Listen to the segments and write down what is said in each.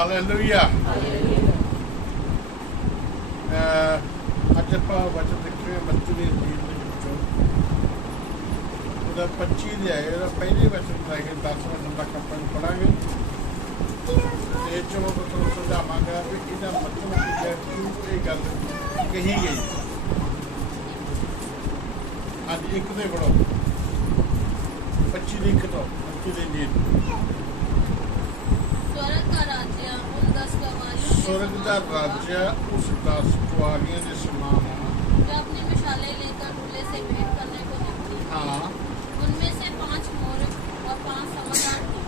Hallelujah. ਅੱਜ ਆਪਾਂ ਵਚਨ ਦੇਖੇ ਮੱਤੀ ਦੀ ਇੰਜੀਲ ਦੇ ਵਿੱਚੋਂ ਉਹਦਾ 25 ਦੇ ਆਏ ਉਹਦਾ ਪਹਿਲੇ ਵਚਨ ਲੈ ਕੇ 10 ਵਚਨ ਤੱਕ ਆਪਾਂ ਪੜਾਂਗੇ ਤੇ ਇਹ ਚੋਂ ਤੁਹਾਨੂੰ ਸਮਝਾਵਾਂਗਾ ਵੀ ਇਹਦਾ ਮਤਲਬ ਕੀ ਹੈ, ਕਿਉਂ ਇਹ ਗੱਲ ਕਹੀ ਗਈ। ਅੱਜ ਇੱਕ ਦੇ ਪੜੋ 25 ਦੀ ਇੱਕ ਤੋਂ 25 ਦੇ ਇੰਜੀਲ। स्वर्ग का राज्य उस 10 कुआरियों के समान है जो अपनी मिसालें लेकर दूल्हे से भेंट करने को निकली। हाँ, उनमें से 5 मूर्ख और 5 समझदार थे।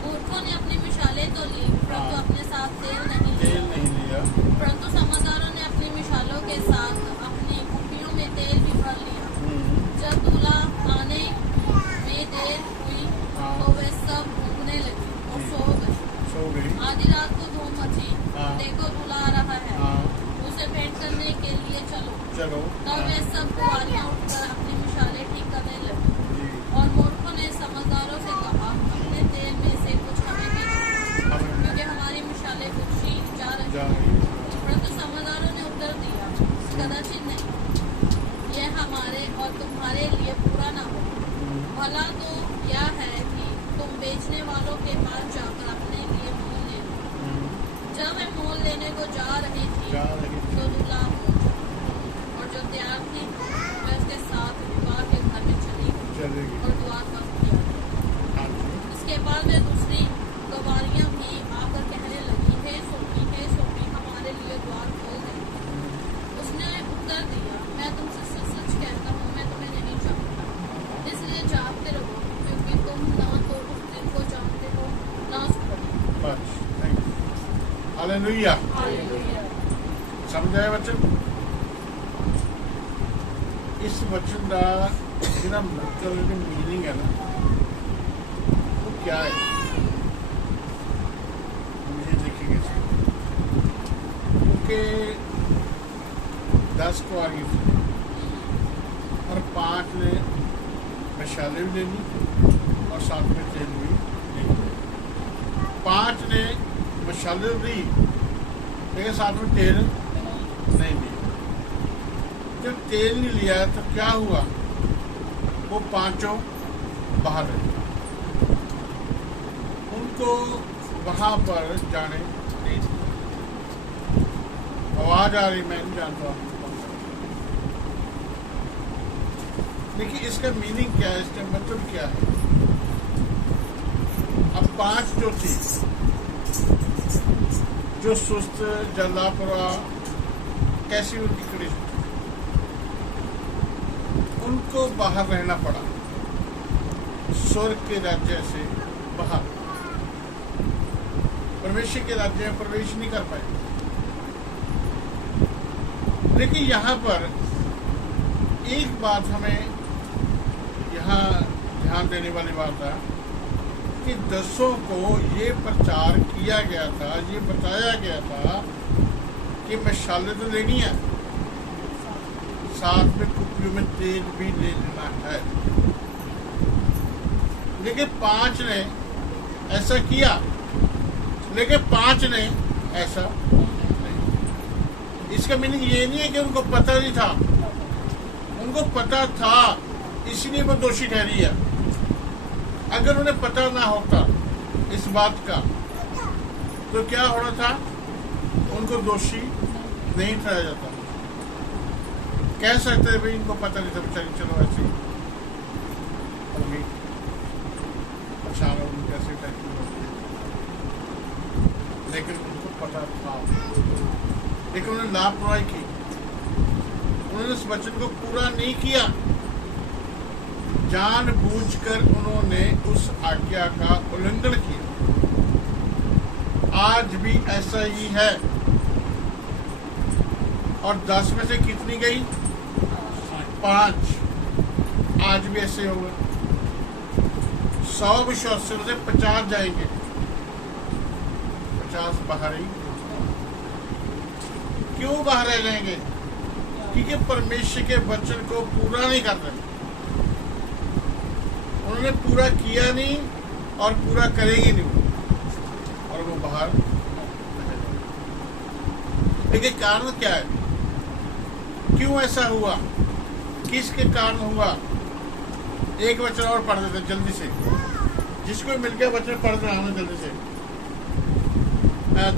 मूर्खों ने अपनी मिसालें तो ली परंतु अपने साथ तेल नहीं लिया। परंतु समझदारों ने अपनी मिसालों के साथ अपनी कुप्पियों में तेल भी भर लिया। जब दूल्हा आने में देर हुई तो वे सब ऊँघने लगे और सो गए। आधी रात को धूम मची, देखो दूल्हा आ रहा है, उसे भेंट करने के लिए चलो। तब वे सब कुआरियां उठकर अपनी मिसालें ठीक करने लगी। और मूर्खों ने समझदारों से कहा, अपने तेल में से कुछ हमें भी दो, क्योंकि हमारी मिसालें बुझी जा रही। परंतु समझदारों ने उत्तर दिया, कदाचित नहीं, यह हमारे और तुम्हारे लिए पूरा न हो। भला तो यह है कि तुम बेचने वालों के पास जाकर अपने लिए मोल ले लो। जब वे मोल लेने को जा रही थी तो दूल्हा और जो तैयार थी वह उसके साथ विवाह के घर में चली गई और द्वार बंद किया। इसके बाद वे दूसरी कुआरियां भी आकर कहने लगी, हे सोफी हमारे लिए द्वार खोल दे। उसने उत्तर दिया, मैं तुमसे सच सच कहता हूँ, मैं तुम्हें नहीं जानता। इसलिए जागते रहो, क्योंकि तुम ना तो उस दिन को जानते हो ना उस घड़ी। हालेलुया। समझ आया वचन? इस वचन का जिहड़ा मतलब मीनिंग है ना, वो क्या है मुझे देखेंगे। क्योंकि 10 कुआरी थी और 5 ने मिसालें भी ले ली और साथ में तेल भी ले लिया। 5 ने मिसालें दी लेकिन साथ में तेल नहीं लिया। जब तेल नहीं लिया तो क्या हुआ, वो 5 बाहर रहे, उनको वहां पर जाने नहीं। आवाज आ रही, मैं नहीं जानता। देखिए इसका मीनिंग क्या है, इसका मतलब क्या है। अब 5 जो थी, जो सुस्त लापरवाह कैसी उनकी कंडीशन, उनको बाहर रहना पड़ा, स्वर्ग के राज्य से बाहर। परमेश्वर के राज्य में प्रवेश नहीं कर पाए। लेकिन यहाँ पर एक बात हमें यहाँ ध्यान देने वाली बात है कि 10 को ये प्रचार किया गया था, ये बताया गया था कि मिसालें तो लेनी है, साथ में कुप्पियों में तेल भी ले लेना है। लेकिन 5 ने ऐसा किया, लेकिन 5 ने ऐसा नहीं। इसका मीनिंग ये नहीं है कि उनको पता नहीं था, उनको पता था, इसलिए वो दोषी ठहरी है। अगर उन्हें पता ना होता इस बात का तो क्या होना था, उनको दोषी नहीं ठहराया जाता। कह सकते भाई इनको पता नहीं था, बेचारी चलो ऐसे होगी, परेशान होगी, कैसे टाइप की होगी। लेकिन उनको पता था, लेकिन उन्होंने लापरवाही की, उन्होंने इस वचन को पूरा नहीं किया। जानबूझकर उन्होंने उस आज्ञा का उल्लंघन किया। आज भी ऐसा ही है। और 10 में से कितनी गई? 5। आज भी ऐसे होगा। 100 विश्वासियों से 50 जाएंगे, 50 बाहर ही। क्यों बाहर रह जाएंगे? क्योंकि परमेश्वर के वचन को पूरा नहीं कर रहे, उन्होंने पूरा किया नहीं और पूरा करेंगे नहीं, और वो बाहर बाहर। लेकिन कारण क्या है, क्यों ऐसा हुआ, किसके कारण हुआ? एक वचन और पढ़ देते जल्दी से, जिसको मिल गया वचन पढ़ रहा हूं जल्दी से।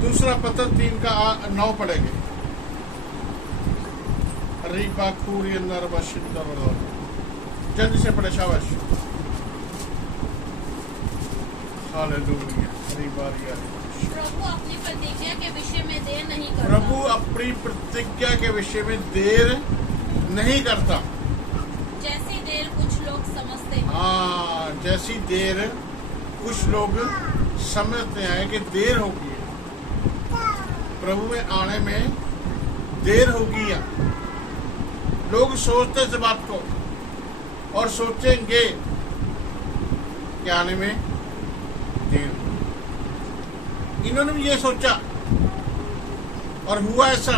दूसरा पत्र 3 का 9 पढ़ेंगे। जल्दी से पढ़े, शाबाश। हालेलुया। प्रभु अपनी प्रतिज्ञा के विषय में देर नहीं करता। प्रभु अपनी प्रतिज्ञा के विषय में देर नहीं करता। जैसी देर कुछ लोग समझते हैं। हाँ, जैसी देर कुछ लोग समझते हैं कि देर होगी, प्रभु में आने में देर होगी। या लोग सोचते इस बात को और सोचेंगे कि आने में देर होगी। इन्होंने भी ये सोचा और हुआ ऐसा,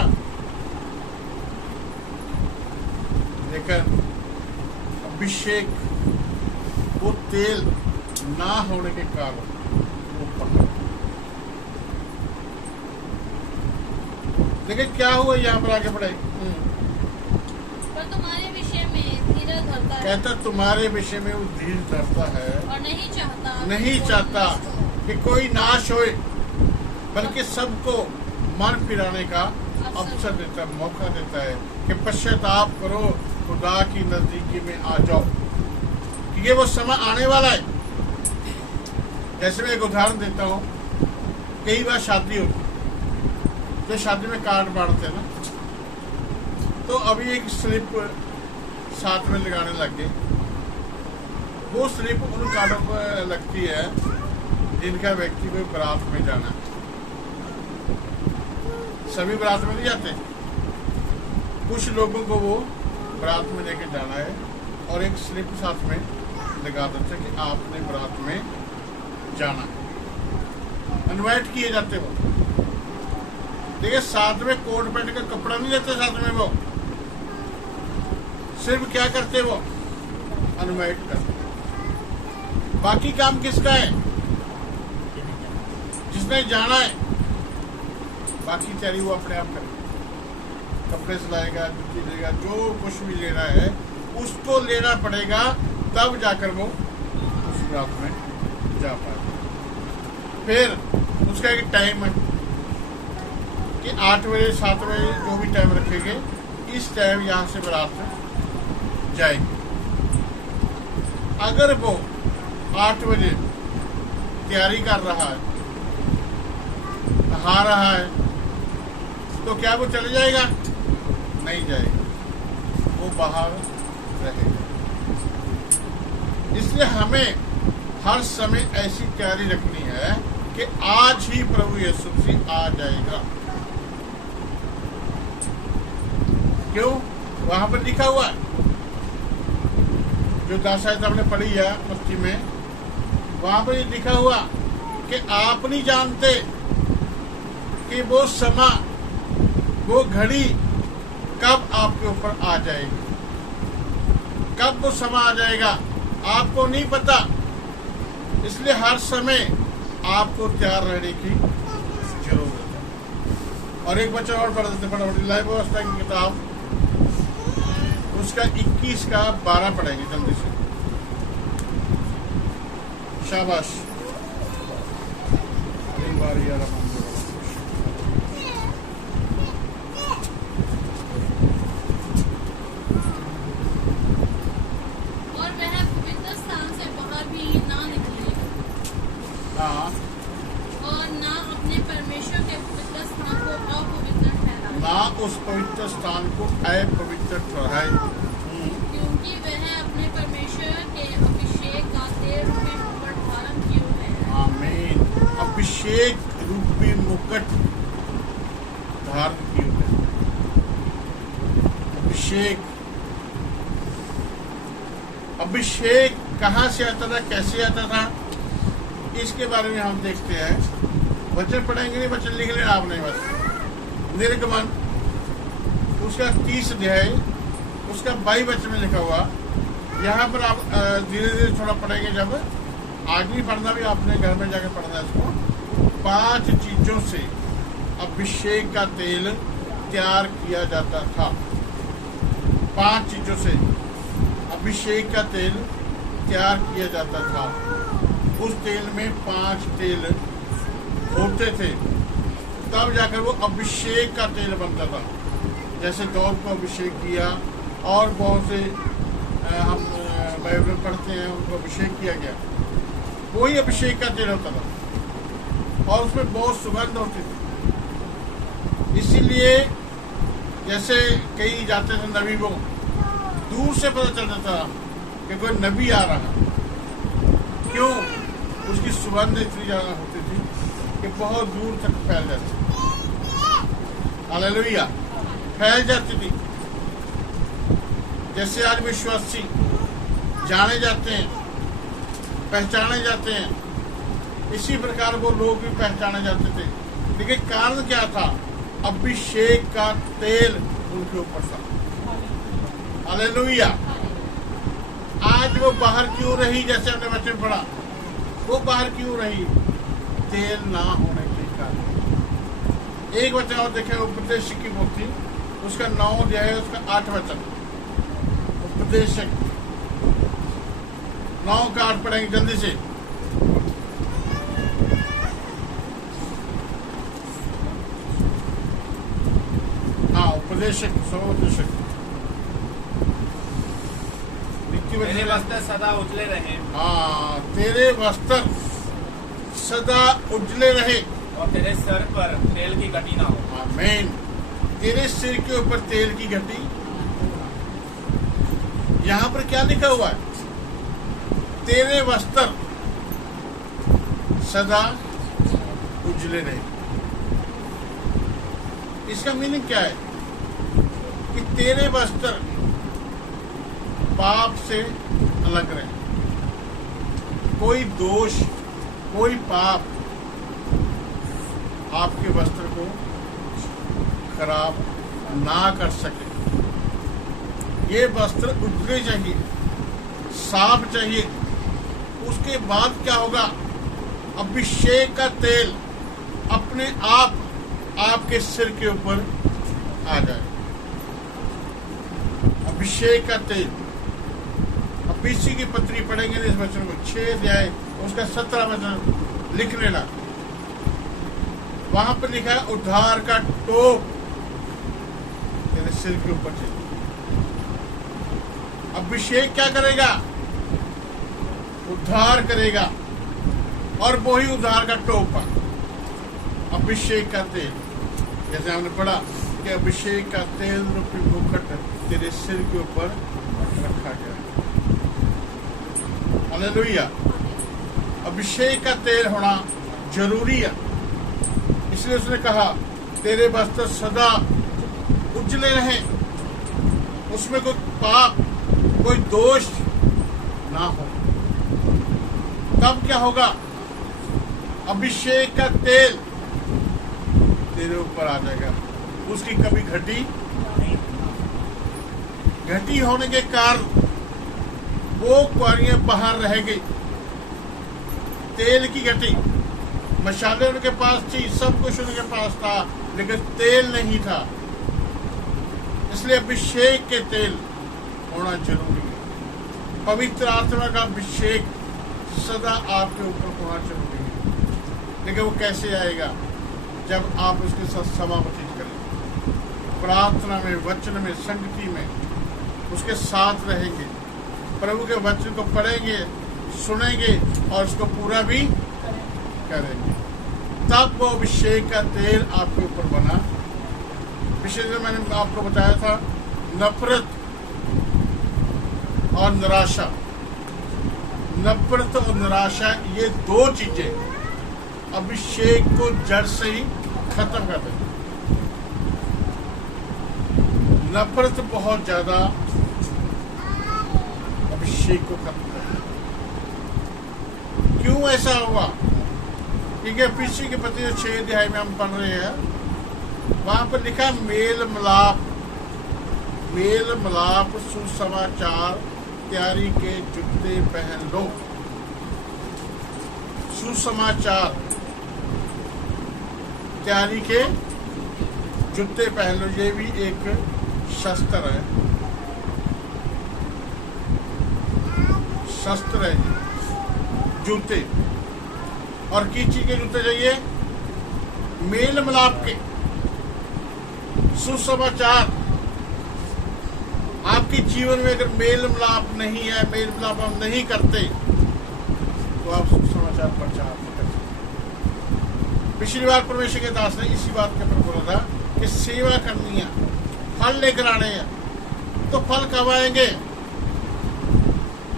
लेकिन अभिषेक वो तेल ना होने के कारण वो पकड़। लेकिन क्या हुआ, यहाँ पर आगे बढ़े। पर तुम्हारे विषय में धीरज धरता है। कहता तुम्हारे विषय में वो धीरज धरता है और नहीं चाहता कि कोई नाश होए, बल्कि सबको मन फिराने का अवसर देता है, मौका देता है कि पश्चाताप करो, खुदा की नजदीकी में आ जाओ, क्योंकि वो समय आने वाला है। जैसे मैं एक उदाहरण देता हूँ, कई बार शादी होती, तो शादी में कार्ड बांटते हैं ना, तो अभी एक स्लिप साथ में लगाने लग गए। वो स्लिप उन कार्डों पर लगती है जिनका व्यक्ति को बारात में जाना है। सभी बारात में नहीं जाते, कुछ लोगों को वो बारात में लेके जाना है और एक स्लिप साथ में लगा देते कि आपने बारात में जाना है। इनवाइट किए जाते वो। देखिए, साथ में कोट पैंट का कपड़ा नहीं लेते, साथ में वो सिर्फ क्या करते, वो इनवाइट करते। बाकी काम किसका है? जिसने जाना है, बाकी तैयारी वो अपने आप करे। कपड़े सिलाएगा, जूती लेगा, जो कुछ भी लेना है उसको लेना पड़ेगा, तब जाकर वो उस रात में जा पाएगा। फिर उसका एक टाइम है कि 8 बजे 7 बजे जो भी टाइम रखेंगे, इस टाइम यहाँ से बारात जाएगी। अगर वो 8 बजे तैयारी कर रहा है, नहा रहा है, तो क्या वो चले जाएगा? नहीं जाएगा, वो बाहर रहेगा। इसलिए हमें हर समय ऐसी तैयारी रखनी है कि आज ही प्रभु यीशु मसीह आ जाएगा। क्यों? वहां पर लिखा हुआ है, जो दासायत हमने पढ़ी है मस्ती में, वहां पर ये लिखा हुआ कि आप नहीं जानते कि वो समय, वो घड़ी कब आपके ऊपर आ जाएगी, कब वो समय आ जाएगा, आपको नहीं पता। इसलिए हर समय आपको तैयार रहने की जरूरत है। और एक बच्चा और पढ़ देते, फटाफट लाइव व्यवस्था की किताब, उसका 21 का 12 पढ़ेंगे जल्दी से। शाबाश। और वह पवित्र स्थान से बाहर भी ना निकले। हाँ। और ना अपने परमेश्वर के पवित्र स्थान को अपवित्र ठहराए। ना उस पवित्र स्थान को अपवित्र ठहराए, क्योंकि वह अपने परमेश्वर के अभिषेक का तेल रूपी मुकुट धारण किए हुए है। आमीन। अभिषेक रूपी मुकुट धारण किए हुए। अभिषेक, अभिषेक कहाँ से आता था, कैसे आता था, इसके बारे में हम देखते हैं। वचन पढ़ेंगे नहीं, वचन लिख लेना आपने बस। निर्गमन उसका 30 अध्याय, उसका 22 वचन में लिखा हुआ। यहाँ पर आप धीरे धीरे थोड़ा पढ़ेंगे, जब आगे पढ़ना भी आपने घर में जाकर पढ़ना है इसको। 5 चीज चीजों से अभिषेक का तेल तैयार किया जाता था। 5 चीजों से अभिषेक का तेल तैयार किया जाता था। उस तेल में 5 तेल होते थे, तब जाकर वो अभिषेक का तेल बनता था। जैसे दाऊद को अभिषेक किया और बहुत से हम बाइबल पढ़ते हैं, उनको अभिषेक किया गया, वही अभिषेक का तेल होता था और उसमें बहुत सुगंध होती थी। इसीलिए जैसे कई जाते थे नबी को, दूर से पता चलता था कि कोई नबी आ रहा। क्यों? उसकी सुगंध इतनी ज्यादा होती थी कि बहुत दूर तक फैल जाती थी। हालेलुया, फैल जाती थी। जैसे आज विश्वासी जाने जाते हैं, पहचाने जाते हैं, इसी प्रकार वो लोग भी पहचाने जाते थे। लेकिन कारण क्या था? अभिषेक का तेल उनके ऊपर था। हालेलुया। आज वो बाहर क्यों रही? जैसे हमने बच्चे में पढ़ा, वो बाहर क्यों रही? तेल ना होने के कारण। एक वचन और देखें, उपदेशक की पोथी, उसका 9 अध्याय, उसका 8 वचन। उपदेशक 9 का 8 पढ़ेंगे जल्दी से। हाँ, उपदेशक, उपदेशक। तेरे वस्त्र सदा उजले रहे। हाँ, तेरे वस्त्र सदा उजले रहे और तेरे सर पर तेल की घटी ना हो। आमीन। तेरे सिर के ऊपर तेल की घटी। यहाँ पर क्या लिखा हुआ है? तेरे वस्त्र सदा उजले रहे। इसका मीनिंग क्या है? कि तेरे वस्त्र पाप से अलग रहे, कोई दोष, कोई पाप आपके वस्त्र को खराब ना कर सके। ये वस्त्र उजले चाहिए, साफ चाहिए। उसके बाद क्या होगा? अभिषेक का तेल अपने आप आपके सिर के ऊपर आ जाए। अभिषेक का तेल। अब पीसी की पत्री पढ़ेंगे इस वचन को, 6 अध्याय, उसका 17 वचन लिख लेना। वहां पर लिखा है, उद्धार का टोप तेरे सिर के ऊपर चाहिए। अभिषेक क्या करेगा? उद्धार करेगा, और वही उद्धार का टोप, अभिषेक का तेल। जैसे हमने पढ़ा कि अभिषेक का तेल रूपी मुकुट तेरे सिर के ऊपर रखा गया। हालेलुया। अभिषेक का तेल होना जरूरी है। इसलिए उसने कहा, तेरे वस्त्र सदा उजले रहे, उसमें कोई पाप, कोई दोष ना हो। तब क्या होगा? अभिषेक का तेल तेरे ऊपर आ जाएगा। उसकी कभी घटी होने के कारण वो कुआरियां बाहर रह गई। तेल की घटी, मशाले उनके पास थी, सब कुछ उनके पास था, लेकिन तेल नहीं था। इसलिए अभिषेक के तेल होना जरूरी है। पवित्र आत्मा का अभिषेक सदा आपके ऊपर होना जरूरी है। लेकिन वो कैसे आएगा? जब आप उसके साथ समय व्यतीत करें, प्रार्थना में, वचन में, संगति में उसके साथ रहेंगे, प्रभु के वचन को पढ़ेंगे, सुनेंगे और उसको पूरा भी करेंगे। तब वो अभिषेक का तेल आपके ऊपर बना। पिछले दिन मैंने आपको बताया था, नफरत और निराशा। नफरत और निराशा, ये 2 चीजें अभिषेक को जड़ से ही खत्म कर देती। नफरत बहुत ज्यादा अभिषेक को खत्म कर देती। क्यों ऐसा हुआ? क्योंकि पीछे के पति 6 अध्याय में हम पढ़ रहे हैं, वहां पर लिखा मेल मिलाप, मेल मिलाप, सुसमाचार, तैयारी के जूते पहन लो। सुसमाचार, तैयारी के जूते पहन लो, ये भी एक शस्त्र है, शस्त्र है जी जूते। और किस चीज के जूते चाहिए? मेल मिलाप के, सुसमाचार। आपके जीवन में अगर मेल मिलाप नहीं है, मेल मिलाप हम नहीं करते, तो आप सुसमाचार प्रचार नहीं कर सकते। पिछली बार परमेश्वर के दास ने इसी बात के ऊपर बोला था कि सेवा करनी है, फल लेकर आने हैं। तो फल कब आएंगे?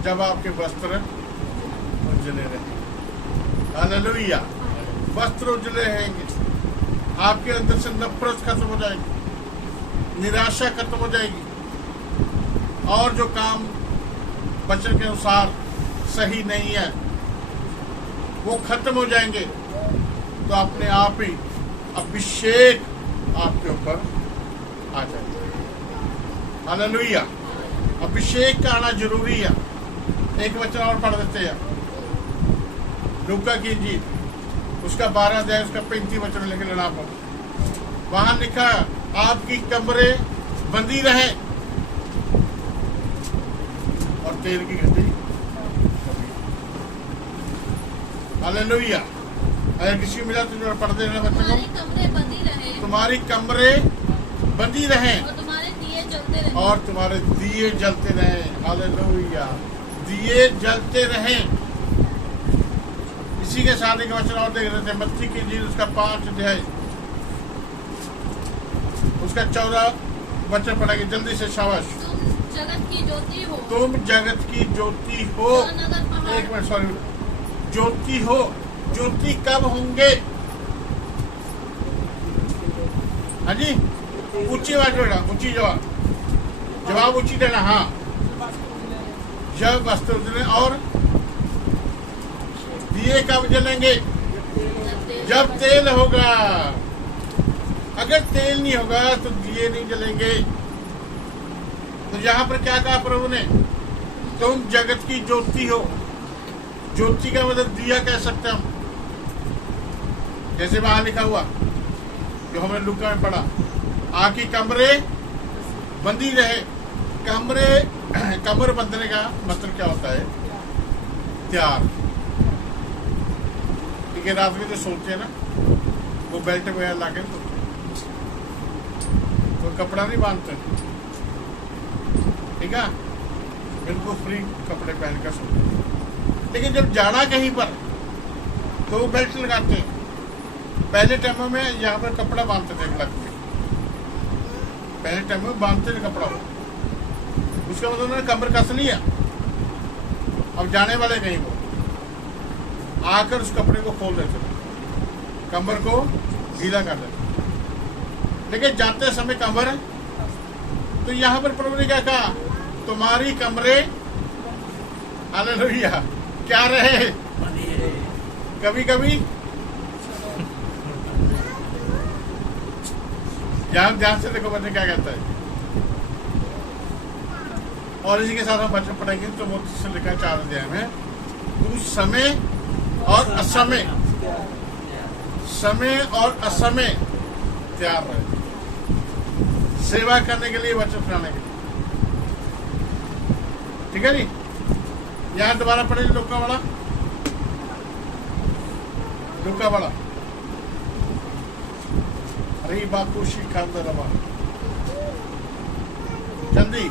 जब आपके वस्त्र उजले रहेंगे। हालेलुया। वस्त्र उजले रहेंगे, आपके अंदर से नफरत खत्म हो जाएगी, निराशा खत्म हो जाएगी, और जो काम वचन के अनुसार सही नहीं है वो खत्म हो जाएंगे। तो अपने आप ही अभिषेक आपके ऊपर आ जाएगा। हालेलुया। अभिषेक का आना जरूरी है। एक वचन और पढ़ देते हैं, लूका की इंजील उसका 12 अध्याय उसका 35 वचन लिख लेना आप। वहां लिखा है, आपकी कमरे बंदी रहे और तेल की घटी। हालेलुया। अगर किसी मिला तो जो पढ़ देना बच्चों तुम्हारी को, कमरे बंदी रहे तुम्हारी कमरे बंदी रहे और तुम्हारे दिए जलते रहे। और तुम्हारे दिए जलते रहे। हालेलुया। दिए जलते रहे। इसी के साथ एक वचन और देख रहे थे, मत्ती की इंजील उसका 5 अध्याय उसका 14 वचन पढ़ेंगे जल्दी से, शाबाश। तुम जगत की ज्योति हो। तुम जगत की ज्योति हो। नगर पहाड़। एक मिनट, सॉरी, ज्योति हो। ज्योति कब होंगे? हाँ जी, ऊंची आवाज बेटा, ऊंची जवाब ऊंची देना। हाँ, जब वस्त्र उजले। और दिए कब जलेंगे? जब तेल होगा। अगर तेल नहीं होगा तो दिए नहीं जलेंगे। तो यहाँ पर क्या कहा प्रभु ने? तुम जगत की ज्योति हो। ज्योति का मतलब दिया कह सकते हम, जैसे वहां लिखा हुआ जो हमने लूका में पढ़ा, आपकी कमरे बंदी रहे। कमर बंधने का मतलब क्या होता है? त्यार। ठीक है, रात में जो सोते हैं ना, वो बेल्ट वगैरह लाके तो कपड़ा नहीं बांधते, ठीक है, बिल्कुल फ्री कपड़े पहनकर सोते हैं। लेकिन जब जाना कहीं पर तो वो बेल्ट लगाते हैं। पहले टाइमों में यहाँ पर कपड़ा बांधते थे लक में, पहले टाइम में बांधते थे कपड़ा। उसका मतलब उन्होंने कमर कस लिया। अब जाने वाले कहीं वो आकर उस कपड़े को खोल देते थे, कमर को ढीला कर देते। लेकिन जाते समय कमर, तो यहाँ पर प्रभु ने क्या कहा? तुम्हारी कमरे, हालेलुया, क्या रहे? कभी कभी ध्यान से देखो बच्चे क्या कहता है। और इसी के साथ हम बच्चे पढ़ेंगे तो वो से लिखा 4 अध्याय में, तू समय और असमय, समय और असमय तैयार रहे, सेवा करने के लिए, वचन सुनाने के लिए। ठीक है जी। यहाँ दोबारा पढ़ेंगे लूका वाला अरे बाकुशी खांदा रवा जल्दी।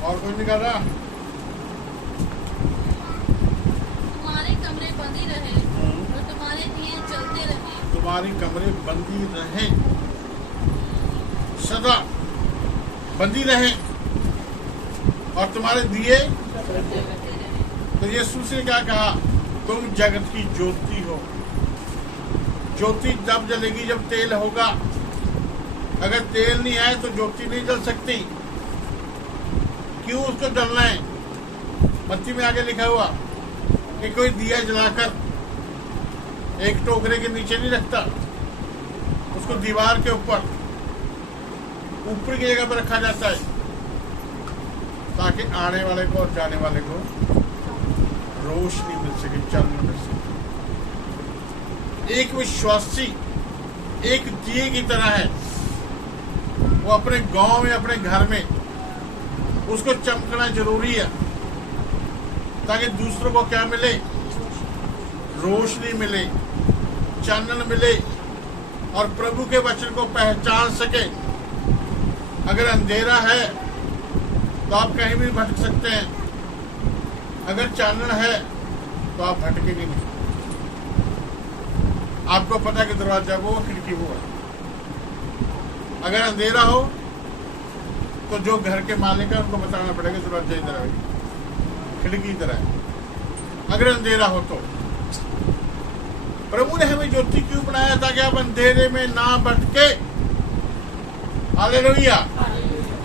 और कोई नहीं कर रहा? तुम्हारे कमरे बंदी रहे और तुम्हारे दिए जलते रहे। तुम्हारी कमरे बंदी रहे, सदा बंदी रहे, और तुम्हारे दिए। तो यीशु से क्या कहा? तुम जगत की ज्योति हो। ज्योति तब जलेगी जब तेल होगा। अगर तेल नहीं है तो ज्योति नहीं जल सकती। क्यों उसको जलना है? मत्ती में आगे लिखा हुआ कि कोई दिया जलाकर एक टोकरे के नीचे नहीं रखता, उसको दीवार के ऊपर ऊपर की जगह पर रखा जाता है, ताकि आने वाले को और जाने वाले को रोशनी मिल सके, चानना मिल सके। एक विश्वासी एक दिए की तरह है। वो अपने गांव में, अपने घर में उसको चमकना जरूरी है, ताकि दूसरों को क्या मिले? रोशनी मिले, चानन मिले और प्रभु के वचन को पहचान सके। अगर अंधेरा है तो आप कहीं भी भटक सकते हैं, अगर चानन है तो आप भटकेंगे नहीं। आपको पता कि दरवाजा वो, खिड़की वो है। अगर अंधेरा हो तो जो घर के मालिक है उनको बताना पड़ेगा दरवाजा इधर है, खिड़की इधर है। अगर अंधेरा हो तो प्रभु ने हमें ज्योति क्यों बनाया? ताकि आप अंधेरे में ना भटके। हालेलुया।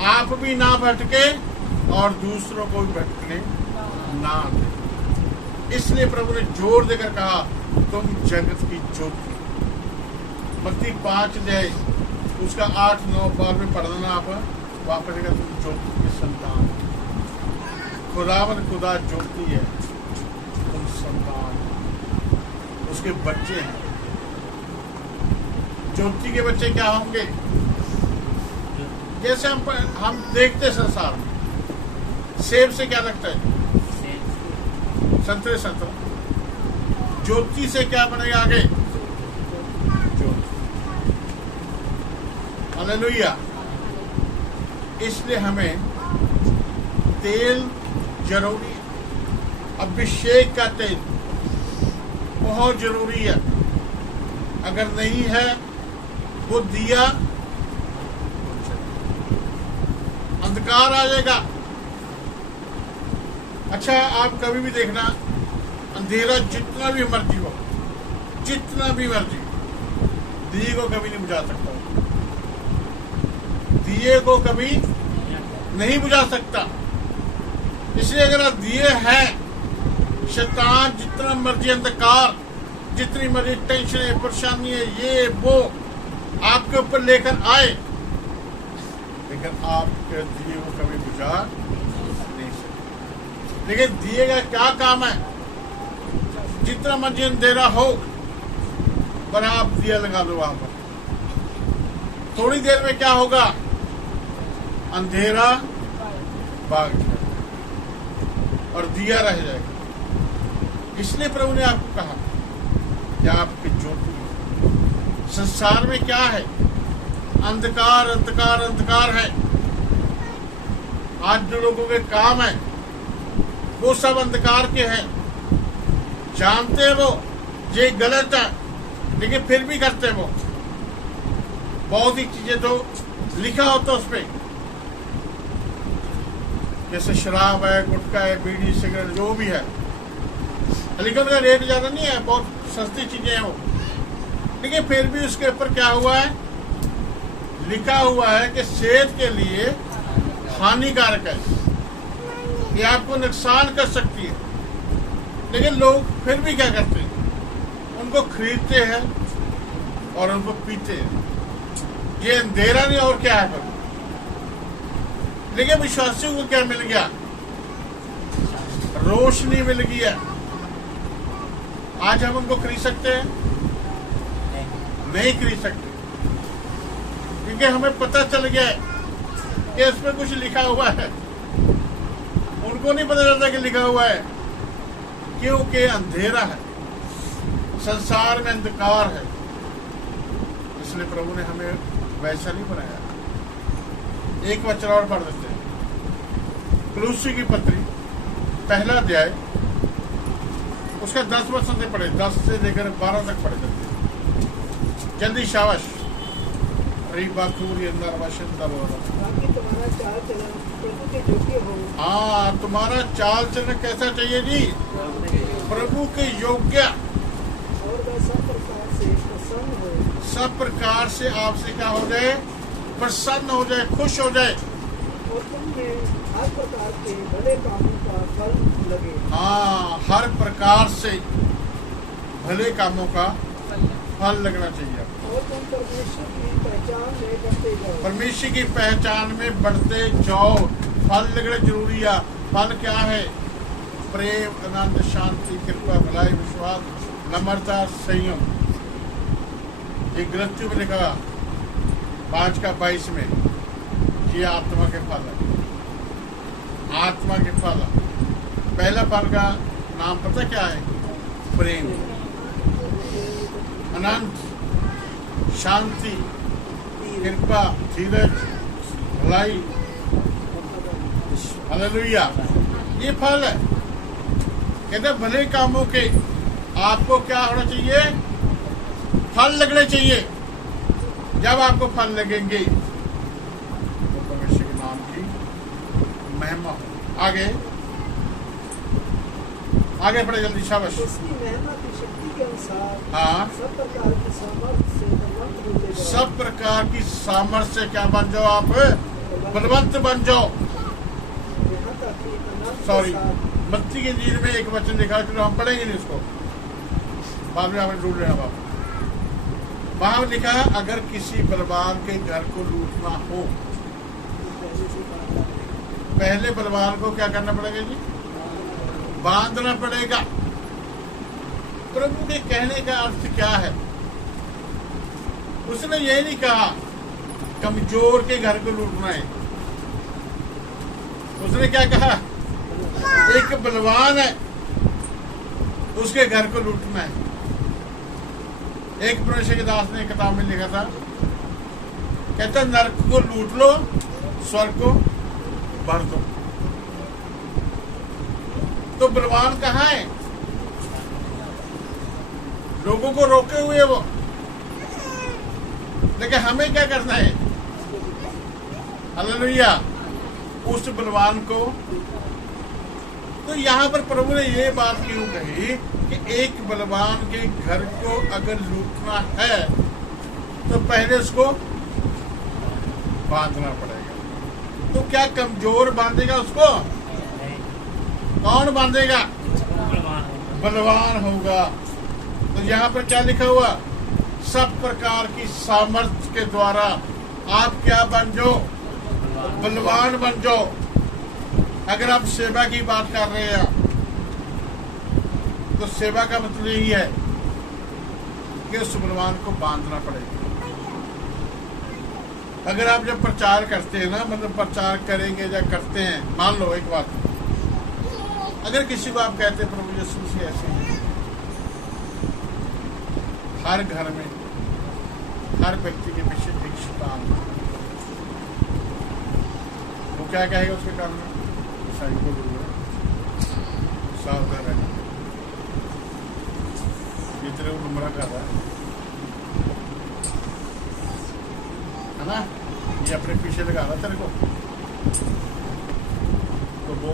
आप भी ना भटके और दूसरों को भी भटकने ना दे। इसलिए प्रभु ने जोर देकर कहा, तुम जगत की ज्योति। मत्ती 5 अध्याय उसका 8, 9, 12 में पढ़ना आप वापस। तुम ज्योति की संतान, खुदावन खुदा ज्योति है, तुम संतान, उसके बच्चे हैं। ज्योति के बच्चे क्या होंगे? जैसे हम देखते संसार में, सेब से क्या लगता है? संतरे, संतरा। ज्योति से क्या बनेगा आगे? ज्योति। हालेलुया। इसलिए हमें तेल जरूरी है, अभिषेक का तेल बहुत जरूरी है। अगर नहीं है वो दिया, अंधकार आ जाएगा। अच्छा, आप कभी भी देखना, अंधेरा जितना भी मर्जी हो, जितना भी मर्जी, दिए को कभी नहीं बुझा सकता। दिए को कभी नहीं बुझा सकता। इसलिए अगर दिए हैं, शैतान जितना मर्जी अंधकार, जितनी मर्जी टेंशन, परेशानी है, ये वो आपके ऊपर लेकर आए, लेकिन आपके दिए को कभी बुझा नहीं सकते। लेकिन दिए का क्या काम है? जितना मर्जी अंधेरा हो, पर आप दिया लगा दो वहां पर, थोड़ी देर में क्या होगा? अंधेरा भाग जाएगा और दिया रह जाएगा। इसलिए प्रभु ने आपको कहा कि आपकी ज्योति। संसार में क्या है? अंधकार, अंधकार, अंधकार है। आज जो लोगों के काम है वो सब अंधकार के हैं। जानते हैं वो ये गलत है, लेकिन फिर भी करते हैं वो। बहुत ही चीजें तो लिखा होता उस पर, जैसे शराब है, गुटखा है, बीड़ी, सिगरेट, जो भी है, लेकिन उनका रेट ज्यादा नहीं है, बहुत सस्ती चीजें हैं वो। लेकिन फिर भी उसके ऊपर क्या हुआ है? लिखा हुआ है कि सेहत के लिए हानिकारक है, ये आपको नुकसान कर सकती है। लेकिन लोग फिर भी क्या करते हैं? उनको खरीदते हैं और उनको पीते हैं। ये अंधेरा नहीं और क्या है पर। लेकिन विश्वासियों को क्या मिल गया? रोशनी मिल गई है। आज हम उनको खरीद सकते हैं? नहीं खरीद सकते, क्योंकि हमें पता चल गया है कि इसमें कुछ लिखा हुआ है। उनको नहीं पता चलता कि लिखा हुआ है, क्योंकि अंधेरा है, संसार में अंधकार है। इसलिए प्रभु ने हमें वैसा नहीं बनाया। एक वचन और पढ़ देते हैं। कुलुस्सी की पत्री 1 अध्याय उसका 10 वचन से पढ़े, 10 से लेकर 12 तक पढ़े जाते हैं। जल्दी शाबाश। हाँ, तुम्हारा चाल चलन कैसा चाहिए जी? प्रभु के योग्य, और वह सब प्रकार से प्रसन्न हो। सब प्रकार से आपसे क्या हो जाए? प्रसन्न हो जाए, खुश हो जाए। और तुम्हें हर प्रकार के भले कामों का फल लगे। हाँ, हर प्रकार से भले कामों का फल लगना चाहिए। और तुम परमेश्वर की पहचान में बढ़ते जाओ। परमेश्वर की पहचान में बढ़ते जाओ। फल लगना जरूरी है। फल क्या है? प्रेम, आनंद, शांति, कृपा, भलाई, विश्वास, नम्रता, संयम। एक गलतियों में लिखा 5:22 में ये आत्मा के फल है। आत्मा के फल, पहला फल का नाम पता क्या है? प्रेम, अनंत, शांति, कृपा, धीरज, भलाई, हालेलुया। ये फल है। कहते भले कामों के आपको क्या होना चाहिए? फल लगने चाहिए। जब आपको फल लगेंगे तो परमेश्वर के नाम की महिमा हो। आगे आगे पढ़े जल्दी, शाबाश। उसकी महिमा की शक्ति के अनुसार हाँ, सब प्रकार की सामर्थ्य से बलवंत होते जाओ। सब प्रकार की सामर्थ्य से क्या बन जाओ? आप बलवंत बन जाओ। यहाँ तक कि अनंत के सॉरी, साथ मत्ती के इंजील में एक वचन लिखा है, चलो हम पढ़ेंगे नहीं उसको, बाद में आपने ढूंढ लेना बाबा। वहां लिखा है अगर किसी बलवान के घर को लूटना हो, पहले बलवान को क्या करना पड़ेगा जी? बांधना पड़ेगा। प्रभु के कहने का अर्थ क्या है? उसने ये नहीं कहा कमजोर के घर को लूटना है। उसने क्या कहा? एक बलवान है, उसके घर को लूटना है। एक परमेश्वर के दास ने किताब में लिखा था, कहता नरक को लूट लो, स्वर्ग को भर दो। तो बलवान कहाँ है? लोगों को रोके हुए वो। लेकिन हमें क्या करना है? हालेलुया, उस बलवान को। तो यहाँ पर प्रभु ने ये बात क्यों कही कि एक बलवान के घर को अगर लूटना है तो पहले उसको बांधना पड़ेगा। तो क्या कमजोर बांधेगा उसको? कौन बांधेगा? बलवान होगा। तो यहाँ पर क्या लिखा हुआ? सब प्रकार की सामर्थ्य के द्वारा आप क्या बन जाओ? बलवान बन जाओ। अगर आप सेवा की बात कर रहे हैं तो सेवा का मतलब यही है कि उस बलवान को बांधना पड़ेगा। अगर आप जब प्रचार करते हैं ना, मतलब प्रचार करेंगे या करते हैं, मान लो एक बात, अगर किसी को आप कहते हैं प्रभु यीशु मसीह ऐसे हैं, हर घर में हर व्यक्ति के पीछे एक शैतान है। वो क्या कहेगा उसके काम में? ईसाई को सावधान रहना, ये तेरे को गुमराह कर रहा है ना, ये अपने पीछे लगा रहा तेरे को। तो वो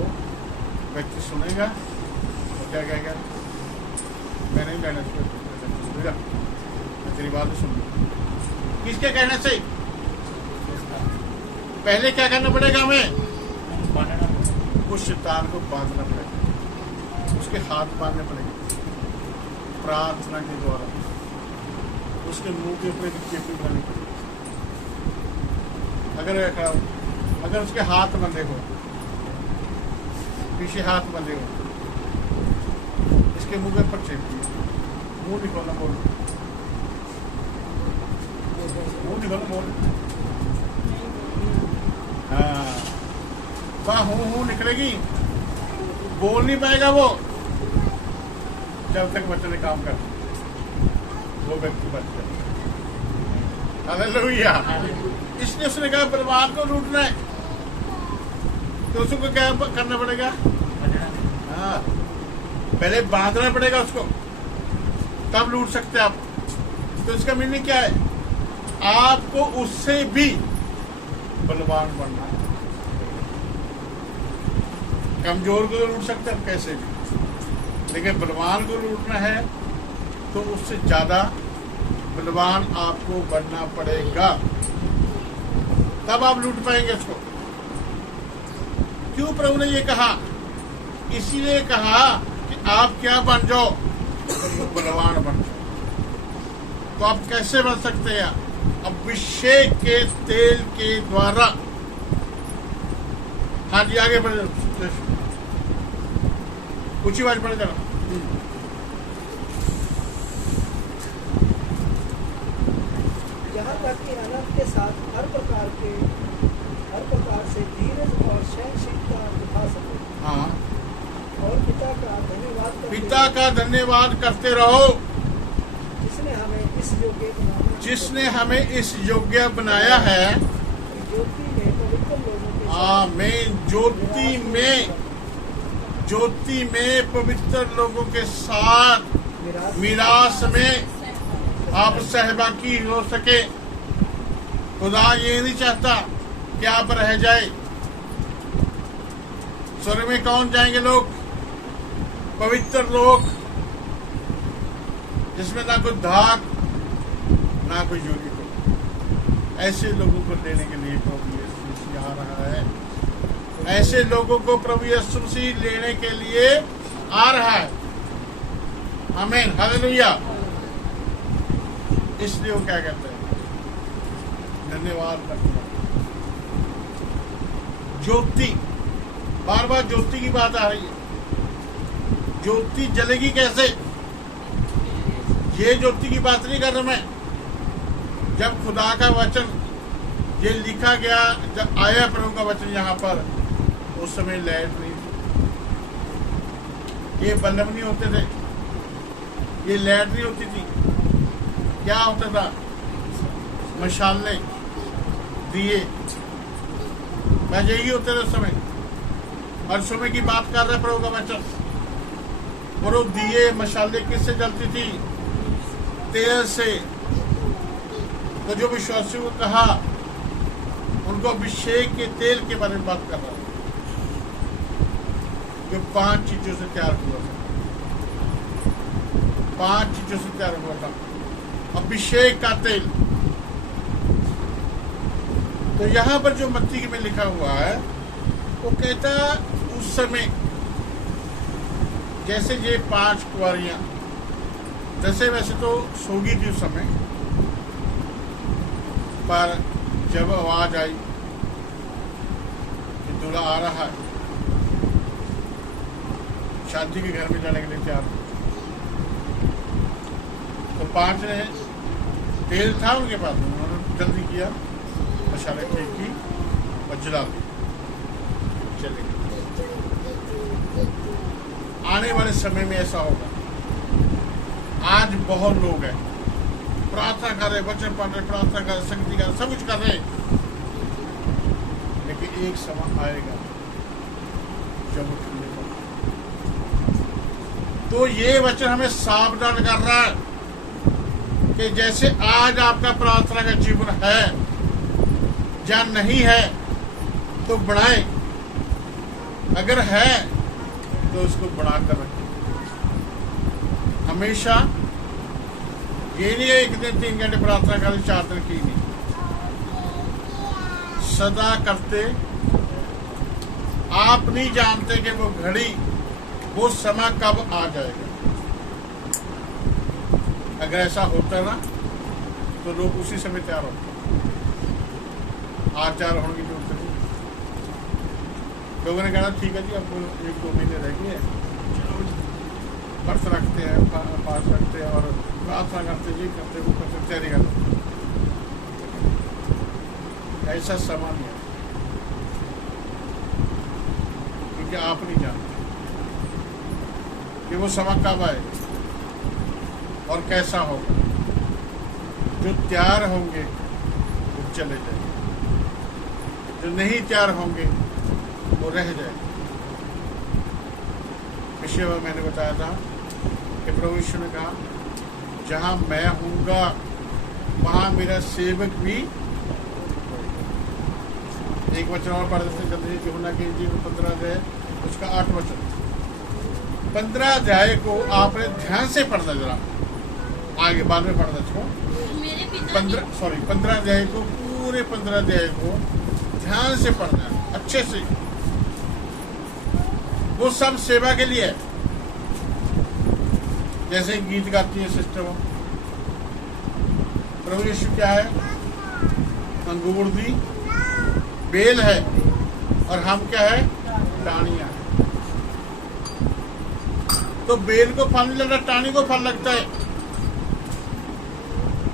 व्यक्ति सुनेगा तो क्या कहेगा? मैं नहीं लेना सुनेगा, मैं तेरी बात सुन लूँ। किसके कहने से? पहले क्या करना पड़ेगा हमें? उस शैतान को बांधना पड़ेगा, उसके हाथ बांधने पड़ेंगे प्रार्थना के द्वारा, उसके मुंह के ऊपर चेपी बनानी पड़ेगी। अगर उसके हाथ बंधे हो, पीछे हाथ बंधे हो, इसके मुंह के ऊपर चेपी, मुंह नहीं खोलना, बोल मुंह नहीं खोलना, बोल। हाँ, वह हूँ निकलेगी, बोल नहीं पाएगा वो जब तक बच्चे ने काम कर, वो व्यक्ति बच जाए। हालेलुया। इसलिए उसने कहा बलवान को लूटना है तो उसको क्या करना पड़ेगा? हाँ, पहले बांधना पड़ेगा उसको, तब लूट सकते आप। तो इसका मीनिंग क्या है? आपको उससे भी बलवान बनना है। कमजोर को लूट सकते हैं कैसे भी, लेकिन बलवान को लूटना है तो उससे ज्यादा बलवान आपको बनना पड़ेगा, तब आप लूट पाएंगे उसको। क्यों प्रभु ने ये कहा? इसीलिए कहा कि आप क्या बन जाओ? बलवान बन जाओ। तो आप कैसे बन सकते हैं? अभिषेक के तेल के द्वारा। हाँ जी, आगे बढ़ जाओ, ऊंची आवाज पड़े जाओ। मेहनत के साथ हर प्रकार से धीरज और सहनशीलता दिखा सके हाँ, और पिता का धन्यवाद करते रहो जिसने हमें इस योग्य बनाया है आमीन। ज्योति में पवित्र लोगों के साथ मिरास में आप सहभागी हो सके। खुदा ये नहीं चाहता कि आप रह जाए। स्वर्ग में कौन जाएंगे लोग? पवित्र लोग, जिसमें ना कोई धाक ना कोई योगी को। ऐसे लोगों को लेने के लिए प्रभु यीशु मसीह आ रहा है। ऐसे लोगों को प्रभु यीशु मसीह लेने के लिए आ रहा है। आमीन, हालेलुया। इसलिए वो क्या कहते हैं? धन्यवाद करते हैं। ज्योति, बार बार ज्योति की बात आ रही है। ज्योति जलेगी कैसे? ये ज्योति की बात नहीं कर रहा मैं। जब खुदा का वचन ये लिखा गया, जब आया प्रभु का वचन यहाँ पर, उस समय लाइट नहीं थी, ये बल्ब नहीं होते थे, ये लाइट नहीं होती थी। क्या होता था? मशाले, दिए, बस यही होते थे उस समय। और समय की बात कर रहे प्रभु का वचन। और वो दिए मशाले किससे जलती थी? तेल से। तो जो विश्वासियों को कहा, उनको अभिषेक के तेल के बारे में बात कर रहा है, जो 5 चीजों से तैयार हुआ था। 5 चीजों से तैयार हुआ था। अभिषेक का तेल। तो यहां पर जो मत्ती में लिखा हुआ है, वो कहता उस समय जैसे ये 5 कुंवारियां, जैसे वैसे तो सोगी थी उस समय, पर जब आवाज आई कि दूल्हा आ रहा है, शादी के घर में जाने के लिए तैयार, तो 5 ने तेल था उनके पास, उन्होंने जल्दी किया, मशाले ठीक की और जला दी, चले गए। आने वाले समय में ऐसा होगा। आज बहुत लोग हैं, प्रार्थना कर रहे, वचन पढ़ रहे, प्रार्थना कर रहे, संगति कर रहे, सब कुछ कर रहे, लेकिन एक समय आएगा जब वो ठंडे पड़ेगा। तो ये वचन हमें सावधान कर रहा है कि जैसे आज आपका प्रार्थना का जीवन है या नहीं है, तो बढ़ाए। अगर है तो उसको बढ़ाकर रखें। हमेशा ये नहीं है 1 दिन 3 घंटे प्रार्थना कर, 4 दिन की नहीं, सदा करते। आप नहीं जानते कि वो घड़ी, वो समय कब आ जाएगा। अगर ऐसा होता ना, तो लोग उसी समय तैयार होते। आज 4 होने की जरूरत नहीं। लोगों ने कहा ठीक है जी, अब 1-2 महीने रह गए, व्रत रखते हैं, पास रखते हैं और प्रार्थना करते, ये करते, वो करते, तैयारी करते। ऐसा समय नहीं है, क्योंकि आप नहीं जानते कि वो समय कब आए और कैसा होगा। जो तैयार होंगे वो चले जाएंगे, जो नहीं तैयार होंगे वो रह जाएंगे। पिछले बार मैंने बताया था कि प्रभु यीशु ने कहा, जहां मैं हूँगा वहां मेरा सेवक भी। एक वचन और पढ़ देते जल्दी, यूहन्ना के इंजील 15 अध्याय उसका 8 वचन। 15 अध्याय को आपने ध्यान से पढ़ना, जरा आगे बाद में पढ़ना इसको। 15 अध्याय को, पूरे 15 अध्याय को ध्यान से पढ़ना है, अच्छे से। वो सब सेवा के लिए है। जैसे गीत गाती है सिस्टर, प्रभु यीशु क्या है? अंगूर दी बेल है, और हम क्या है? टाहनियां। तो बेल को फल नहीं लगता, टाहनी को फल लगता है।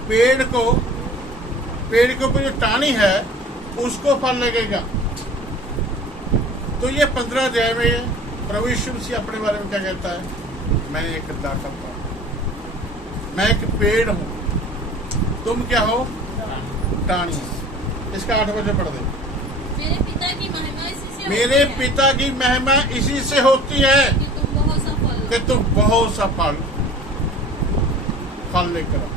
पेड़ को पेड़ के ऊपर जो टाहनी है उसको फल लगेगा। तो ये 15 अध्याय में ये प्रभु यीशु मसीह अपने बारे में क्या कहता है? मैं एक दाखलता हूं, मैं एक पेड़ हूं, तुम क्या हो? टाहनी। इसका 8 बजे पढ़ दे। मेरे पिता की महिमा इसी से मेरे होती है पिता की महिमा इसी से होती है कि तुम बहुत सा फल लो। कि तुम बहुत सा फल लेकर आओ।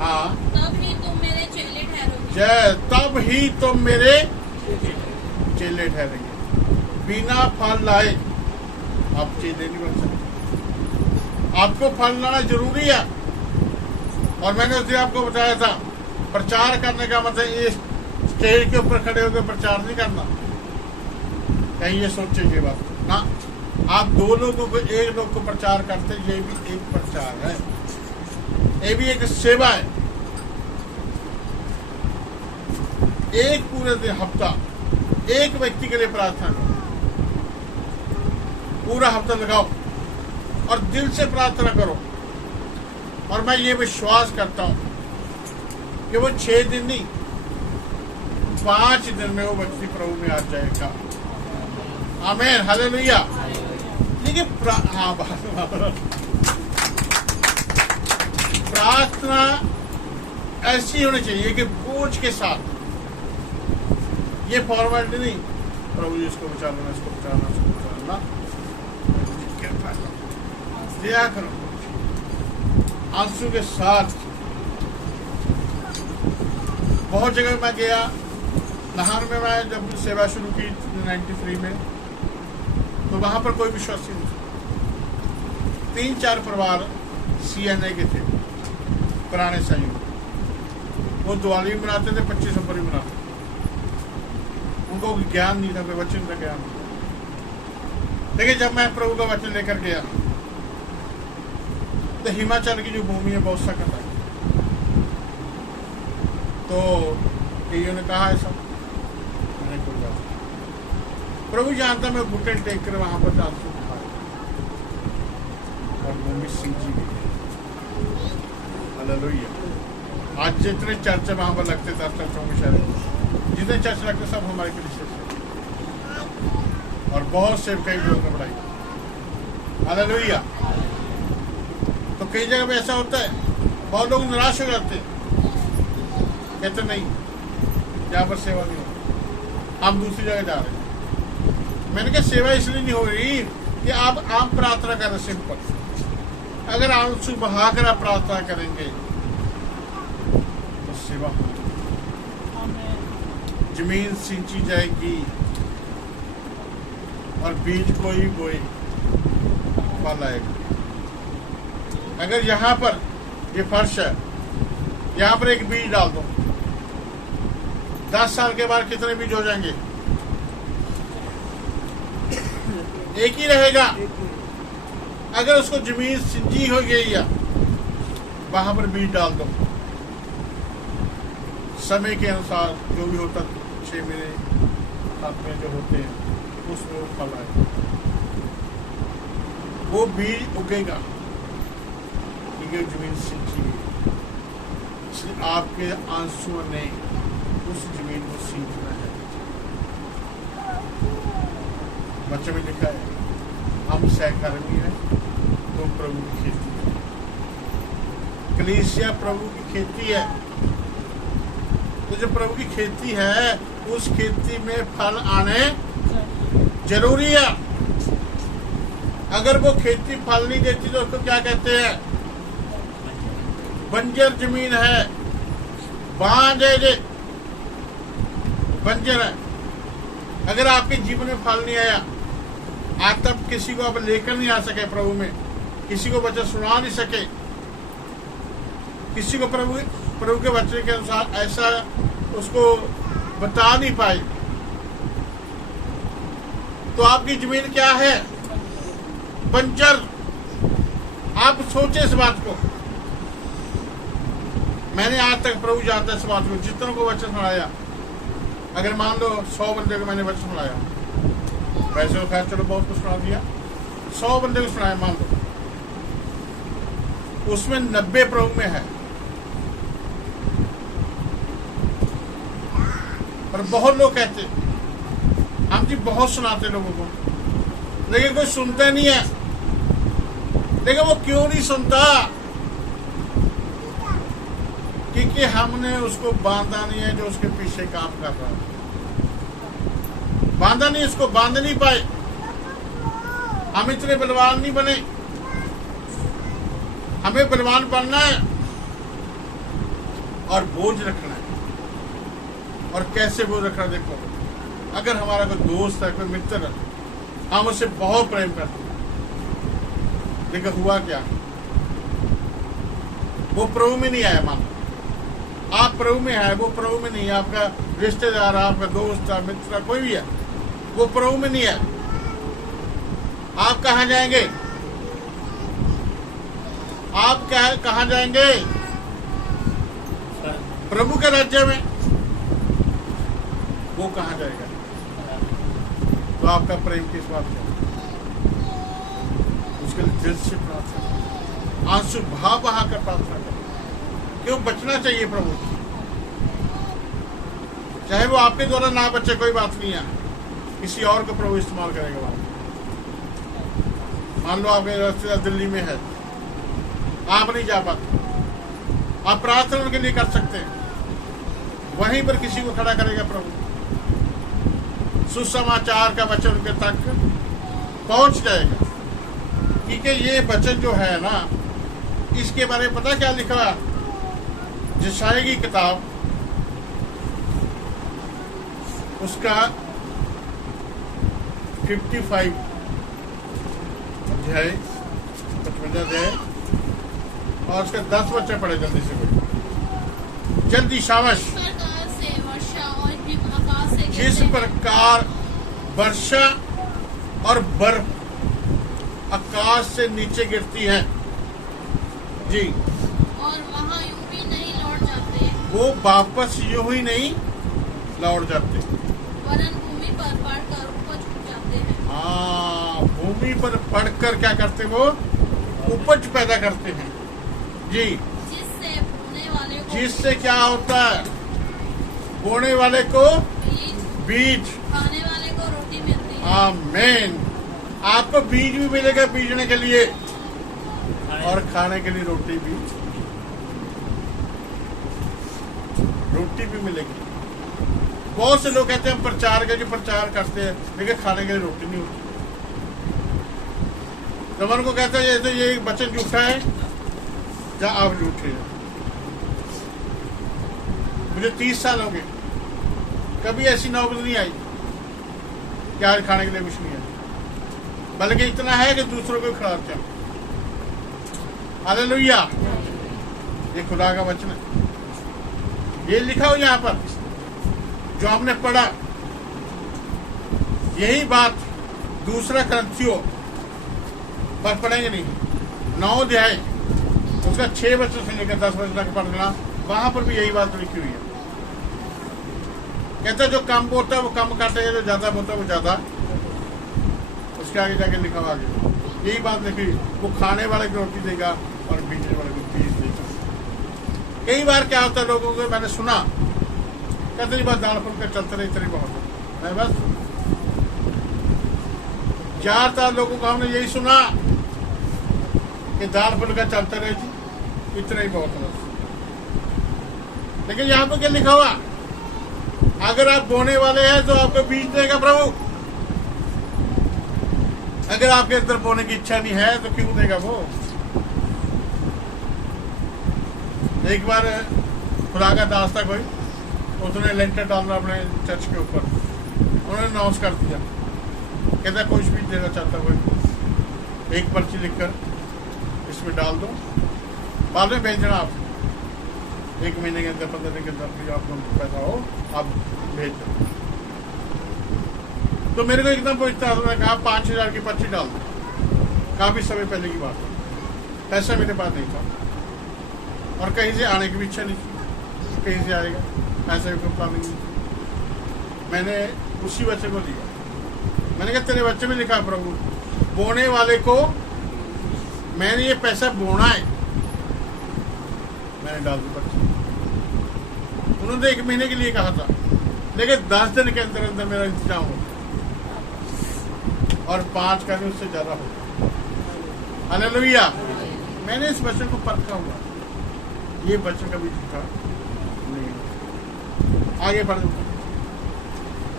हाँ, तब ही तुम मेरे चेले ठहरोगे। जय, तब ही तुम मेरे चेले ठहरेंगे। बिना फल लाए आप चेले नहीं बन सकते। आपको फल लाना जरूरी है। और मैंने उस दिन आपको बताया था, प्रचार करने का मतलब ये स्टेज के ऊपर खड़े होकर प्रचार नहीं करना। कहीं ये सोचेंगे बात ना, आप 2 लोगों को 1 लोग को प्रचार करते, ये भी एक प्रचार है, ये भी एक सेवा है। एक पूरे दिन हफ्ता एक व्यक्ति के लिए प्रार्थना करो, पूरा हफ्ता लगाओ और दिल से प्रार्थना करो। और मैं ये विश्वास करता हूं कि वो 6 दिन नहीं, 5 दिन में वो व्यक्ति प्रभु में आ जाएगा। आमीन, हालेलुया। लेकिन हाँ, प्रार्थना ऐसी होनी चाहिए कि बोझ के साथ, ये फॉर्मेलिटी नहीं, प्रभु जी इसको बचा लेना, इसको बचाना, इसको बचाना, दिया करो आंसू के साथ। बहुत जगह मैं गया, नाहन में मैं जब सेवा शुरू की 93 में, तो वहां पर कोई विश्वासी नहीं था। 3-4 परिवार CNA के थे, पुराने संयोग। वो दिवाली मनाते थे, 25 नवंबर मनाते थे। उनको ज्ञान नहीं था, वचन का ज्ञान नहीं था। लेकिन जब मैं प्रभु का वचन लेकर गया तो हिमाचल की जो भूमि है बहुत सख्त है। तो कईयों ने कहा ऐसा, मैंने कोई बात नहीं, प्रभु जानता, मैं घुटने टेक कर वहां पर आंसू दिखाया और भूमि सींची गई। हालेलुया। आज जितने चर्च वहां पर लगते थे, चर्चों में शहर जितने चर्च लगते सब हमारे क्रिश्चियन और बहुत सेवकाई लोगों ने बढ़ाई। हालेलुया। तो कई जगह पे ऐसा होता है, बहुत लोग निराश हो जाते हैं, कहते नहीं यहाँ पर सेवा नहीं होती, हम दूसरी जगह जा रहे हैं। मैंने कहा सेवा इसलिए नहीं हो रही कि आप आम प्रार्थना कर रहे, सिंपल। अगर आंसू बहाकर आप प्रार्थना करेंगे तो सेवा होगी, जमीन सींची जाएगी और बीज कोई बोए फल आएगा। अगर यहाँ पर ये फर्श है, यहाँ पर एक बीज डाल दो, 10 साल के बाद कितने बीज हो जाएंगे? एक ही रहेगा। अगर उसको जमीन सिंची हो गई है, वहां पर बीज डाल दो, समय के अनुसार जो भी होता 6 महीने 7 महीने जो होते हैं उसमें वो फल आएगा, वो बीज उगेगा क्योंकि जमीन सिंची गई। इसलिए आपके आंसुओं ने उस जमीन को सींचना है। बच्चों में लिखा है, हम सहकर्मी हैं, तो प्रभु की खेती है। कलीसिया प्रभु की खेती है। तो जो प्रभु की खेती है, उस खेती में फल आने जरूरी है। अगर वो खेती फल नहीं देती तो उसको क्या कहते हैं? बंजर जमीन है, बांझे बंजर है। अगर आपके जीवन में फल नहीं आया, आप तब किसी को आप लेकर नहीं आ सके प्रभु में, किसी को वचन सुना नहीं सके, किसी को प्रभु के वचन के अनुसार ऐसा उसको बता नहीं पाए, तो आपकी जमीन क्या है? बंजर। आप सोचे इस बात को। मैंने आज तक, प्रभु जानता है इस बात को, जितनों को वचन सुनाया, अगर मान लो 100 बंदे को मैंने वचन सुनाया, वैसे तो खैर चलो बहुत कुछ सुना दिया, 100 बंदे को सुनाया मान लो, उसमें 90 प्रभु में है, और बहुत लोग कहते हम जी बहुत सुनाते लोगों को, लेकिन कोई सुनता नहीं है। लेकिन वो क्यों नहीं सुनता? क्योंकि हमने उसको बांधा नहीं है जो उसके पीछे काम कर रहा है। बांधा नहीं, उसको बांध नहीं पाए। हम इतने बलवान नहीं बने। हमें बलवान बनना है और बोझ रखना है। और कैसे बोझ रखना? देखो, अगर हमारा कोई दोस्त है, कोई मित्र है, हम उससे बहुत प्रेम करते हैं, लेकिन हुआ क्या? वो प्रभु में नहीं आया। मान आप प्रभु में है, वो प्रभु में नहीं है। आपका रिश्तेदार, आपका दोस्त, मित्र, कोई भी है, वो प्रभु में नहीं है। आप कहां जाएंगे? आप कहां जाएंगे? प्रभु के राज्य में। वो कहां जाएगा? तो आपका प्रेम किस बात का? उसके लिए दिल से प्रार्थना, आंसू बहा बहा कर प्रार्थना करें। क्यों? बचना चाहिए प्रभु से। चाहे वो आपके द्वारा ना बचे, कोई बात नहीं है, किसी और को प्रभु इस्तेमाल करेगा। वहां मान लो आपके रिश्तेदार दिल्ली में है, आप नहीं जा पाते, आप प्रार्थना उनके लिए कर सकते हैं। वहीं पर किसी को खड़ा करेगा प्रभु। सुसमाचार का वचन उनके तक पहुंच जाएगा। क्योंकि ये वचन जो है ना, इसके बारे में पता क्या लिखा है? यशायाह की किताब, उसका 55 अध्याय, 55 अध्याय और उसका 10 बच्चे पढ़े जल्दी से, कोई जल्दी, शाबाश। प्रकार से वर्षा और हिम आकाश से जिस गिरते हैं। प्रकार वर्षा और बर्फ आकाश से नीचे गिरती है जी, और वहाँ यूं भी नहीं लौट जाते, वो वापस यूं ही नहीं लौट जाते, वरन भूमि पर पड़कर उपज जाते हैं। हाँ, भूमि पर पड़कर क्या करते? वो उपज पैदा करते हैं जी। जिससे बोने वाले को जिससे क्या होता है? बोने वाले को बीज, बीज, खाने वाले को रोटी मिलती है। आमीन। आपको बीज भी मिलेगा बीजने के लिए, और खाने के लिए रोटी भी मिलेगी। बहुत से लोग कहते हैं हम प्रचार के जो प्रचार करते हैं, लेकिन खाने के लिए रोटी नहीं होती। तो मन को कहता है ये वचन झूठा है, जा आप झूठे। मुझे 30 साल हो गए, कभी ऐसी नौबत नहीं आई कि आज खाने के लिए कुछ नहीं है, बल्कि इतना है कि दूसरों को खिलाते हैं। हालेलुया। ये खुदा का वचन है। ये लिखा हो यहाँ पर जो हमने पढ़ा, यही बात दूसरा ग्रंथियों पर पढ़ेंगे नहीं, 9 अध्याय उसका 6 बजे से लेकर 10 बजे तक पढ़ना, वहां पर भी यही बात लिखी हुई है। कहता है जो कम बोता है वो कम काटेगा, जो ज्यादा बोता है वो ज्यादा। उसके आगे जाके लिखा हुआ आगे यही बात लिखी, वो खाने वाले को रोटी देगा और बीजने वाले को बीज देगा। कई बार क्या होता है लोगों को, मैंने सुना कहते जी बस दाल फुल कर चलते रहे, इतने बहुत है। मैं बस 4 लोगों को हमने यही सुना कि दाल फुल कर चलते रहे जी, इतना ही बहुत है। लेकिन यहाँ पर क्या लिखा हुआ? अगर आप बोने वाले हैं तो आपको बीज देगा प्रभु। अगर आपके अंदर बोने की इच्छा नहीं है तो क्यों देगा वो? एक बार खुदा का दास था कोई, उसने लेंटर डालना अपने चर्च के ऊपर, उन्होंने अनाउंस कर दिया, कहता कुछ भी देना चाहता कोई, एक पर्ची लिखकर इसमें डाल दो, बाद में भेजना आप 1 महीने के अंदर, 15 दिन के अंदर आपको पैसा हो आप भेज दो। तो मेरे को एकदम पूछता, उन्होंने कहा 5000 की पर्ची डाल दो। काफी समय पहले की बात है, पैसा मेरे पास नहीं था और कहीं से आने की भी इच्छा नहीं थी, कहीं से आएगा ऐसा भी कोई प्लानिंग नहीं थी। मैंने उसी बच्चे को दिया, मैंने कहा तेरे बच्चे में लिखा है प्रभु, बोने वाले को मैंने ये पैसा बोना है। मैंने डाल दी पर्ची। उन्होंने 1 महीने के लिए कहा था, लेकिन 10 दिन के अंदर अंदर मेरा इंतजाम हो और 5 का भी उससे ज्यादा हो। हालेलुया। मैंने इस वचन को परखा हुआ, ये वचन कभी झूठा नहीं। आगे बढ़